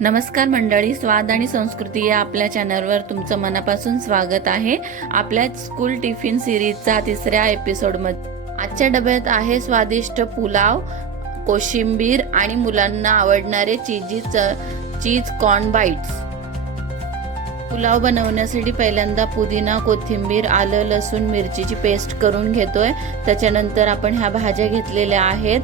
नमस्कार मंडळी, स्वाद आणि संस्कृती या आपल्या चॅनलवर तुमचं मनापासून स्वागत आहे। आपल्या स्कूल टिफिन सिरीजचा तिसऱ्या एपिसोडमध्ये आजच्या डब्यात आहे स्वादिष्ट पुलाव, कोशिंबीर आणि मुलांना आवडणारे चीज कॉर्न बाईट्स। पुलाव बनवण्यासाठी पहिल्यांदा पुदिना, कोथिंबीर, आलं, लसूण, मिरचीची पेस्ट करून घेतोय। त्याच्यानंतर आपण ह्या भाज्या घेतलेल्या आहेत,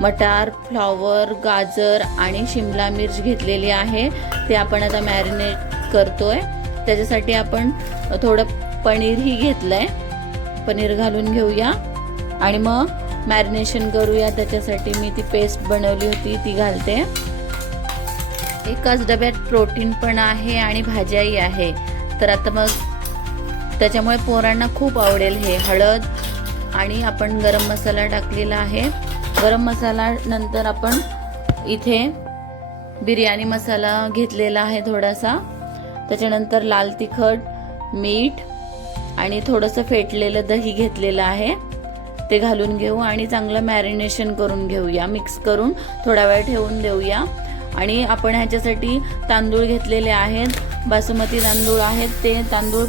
मटार, फ्लॉवर, गाजर आणि शिमला मिर्च घेतलेली आहे। ते आपण आता मॅरिनेट करतोय। त्याच्यासाठी आपण थोडं पनीरही घेतलंय, पनीर घालून घेऊया आणि मग मॅरिनेशन करूया। त्याच्यासाठी मी ती पेस्ट बनवली होती ती घालते। एकाच डब्यात प्रोटीन पण आहे आणि भाज्याही आहे, तर आता मग त्याच्यामुळे पोरांना खूप आवडेल हे। हळद आणि आपण गरम मसाला टाकलेला आहे। गरम मसाला नंतर आपण इथे बिर्याणी मसाला घेतलेला आहे थोडासा। त्याच्यानंतर लाल तिखट, मीठ आणि थोडंसं फेटलेलं दही घेतलेलं आहे, ते घालून घेऊ आणि चांगलं मॅरिनेशन करून घेऊया। मिक्स करून थोडा वेळ ठेवून देऊया। आणि आपण ह्याच्यासाठी तांदूळ घेतलेले आहेत, बासमती तांदूळ आहेत। ते तांदूळ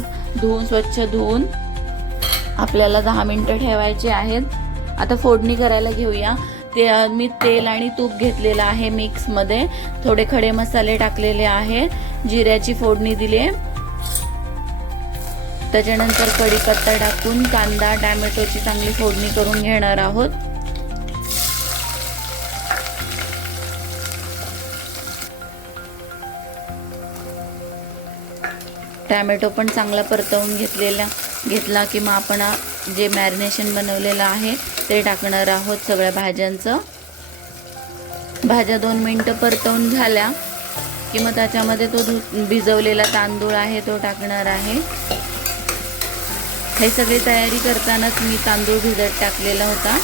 स्वच्छ धुवून आपल्याला 10 मिनिटं ठेवायचे आहेत। आता फोडणी करायला घेऊया। मी तेल आणि तूप घेतलेलं आहे मिक्स मध्ये, थोडे खडे मसाले टाकलेले आहे, जिऱ्याची फोडणी दिली। त्याच्यानंतर कढीपत्ता टाकून कांदा, टोमॅटोची चांगली फोडणी करून घेणार आहोत। टोमॅटो पण चांगला परतवून घेतला की मग आपण जे मॅरिनेशन बनवलेलं आहे ते टाकणार आहोत सगळ्या भाज्यांचं। भाज्या 2 मिनिटं परतवून झाल्या की मग त्याच्यामध्ये तो भिजवलेला तांदूळ आहे तो टाकणार आहे। हे सगळी तयारी करतानाच मी तांदूळ भिजत टाकलेला होता।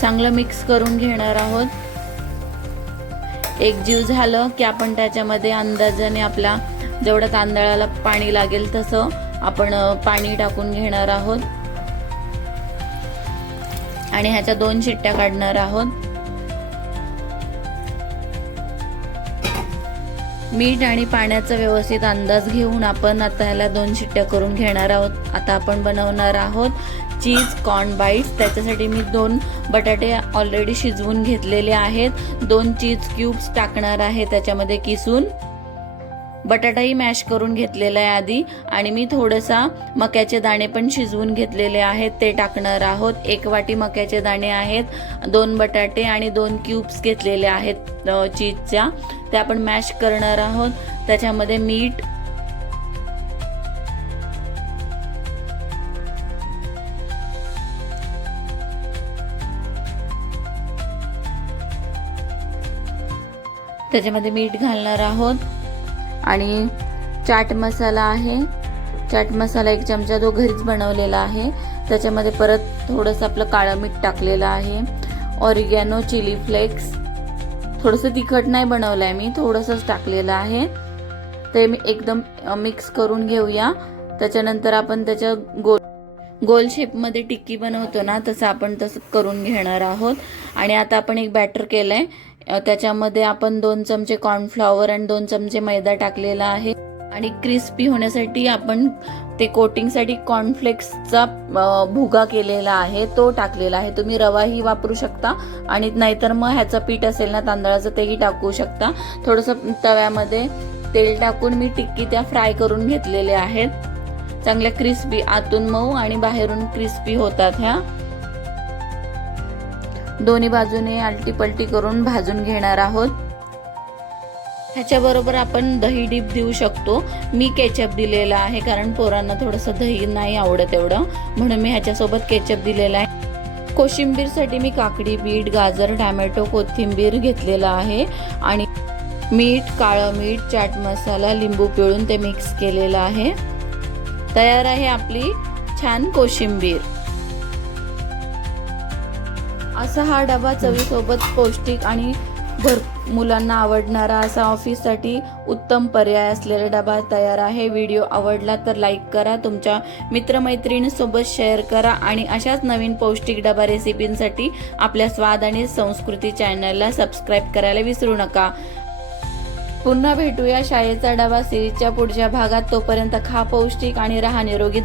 चांगलं मिक्स करून घेणार आहोत। एक जीव झालं की आपण त्याच्यामध्ये अंदाजाने आपला जेवढा तांदळाला पाणी लागेल तसं आपण पाणी टाकून घेणार आहोत आणि ह्याच्या 2 शिट्ट्या काढणार आहोत। मीठ आणि पाण्याचा व्यवस्थित अंदाज घेऊन आपण आता ह्याला 2 शिट्ट्या करून घेणार आहोत। आता आपण बनवणार आहोत चीज कॉर्न बाईट्स। त्याच्यासाठी मी 2 बटाटे ऑलरेडी शिजवून घेतलेले आहेत, 2 चीज क्यूब्स टाकणार आहे त्याच्यामध्ये किसून। बटाटाही मॅश करून घेतलेला आहे आधी, आणि मी थोडासा मक्याचे दाणे पण शिजवून घेतलेले आहेत, ते टाकणार आहोत। 1 वाटी मक्याचे दाणे आहेत, 2 बटाटे आणि 2 क्यूब्स घेतलेले आहेत चीजच्या, ते आपण मॅश करणार आहोत। त्याच्यामध्ये मीठ, घालणार आहोत आणि चाट मसाला आहे। चाट मसाला 1 चमचा तो घरीच बनवलेला आहे। त्याच्यामध्ये परत थोडंसं आपलं काळं मीठ टाकलेलं आहे, ऑरिगॅनो, चिली फ्लेक्स, थोडंसं तिखट नाही बनवलंय मी, थोडंसंच टाकलेलं आहे। ते एकदम मिक्स करून घेऊया। त्याच्यानंतर आपण त्याच्या गोल शेपमध्ये टिक्की बनवतो ना, तसं आपण तसं करून घेणार आहोत। आणि आता आपण एक बॅटर केलंय, त्याच्यामध्ये आपण 2 चमचे कॉर्नफ्लॉवर आणि 2 चमचे मैदा टाकलेला आहे। आणि क्रिस्पी होण्यासाठी आपण ते कोटिंगसाठी कॉर्नफ्लेक्सचा भुगा केलेला आहे, तो टाकलेला आहे। तुम्ही रवाही वापरू शकता आणि नाहीतर मग ह्याचं पीठ असेल ना तांदळाचं, तेही टाकू शकता। थोडंसं तव्यामध्ये तेल टाकून मी टिक्की त्या फ्राय करून घेतलेले आहेत, चांगल्या क्रिस्पी, आतून मऊ आणि बाहेरून क्रिस्पी होतात ह्या। दोन्ही बाजूने आलटी पलटी करून भाजून घेणार आहोत। ह्याच्याबरोबर आपण दही डिप देऊ शकतो। मी केचप दिलेला आहे, कारण पोरांना थोडंसं दही नाही आवडत एवढं, म्हणून मी ह्याच्यासोबत केचप दिलेला आहे। कोशिंबीरसाठी मी काकडी, बीट, गाजर, टोमॅटो, कोथिंबीर घेतलेला आहे आणि मीठ, काळं मीठ, चाट मसाला, लिंबू पिळून ते मिक्स केलेलं आहे। तयार आहे आपली छान कोशिंबीर। असा हा डबा चवीसोबत पौष्टिक आणि मुलांना आवडणारा असा ऑफिससाठी उत्तम पर्याय असलेला डबा तयार आहे. व्हिडिओ आवडला तर लाईक करा, तुमच्या मित्रमैत्रिणींसोबत शेअर करा आणि अशाच नवीन पौष्टिक डबा रेसिपींसाठी आपल्या स्वाद आणि संस्कृती चॅनलला सबस्क्राईब करायला विसरू नका. पुन्हा भेटूया शाळेचा डबा सिरीजच्या पुढच्या भागात. तोपर्यंत खा पौष्टिक आणि राहा निरोगी.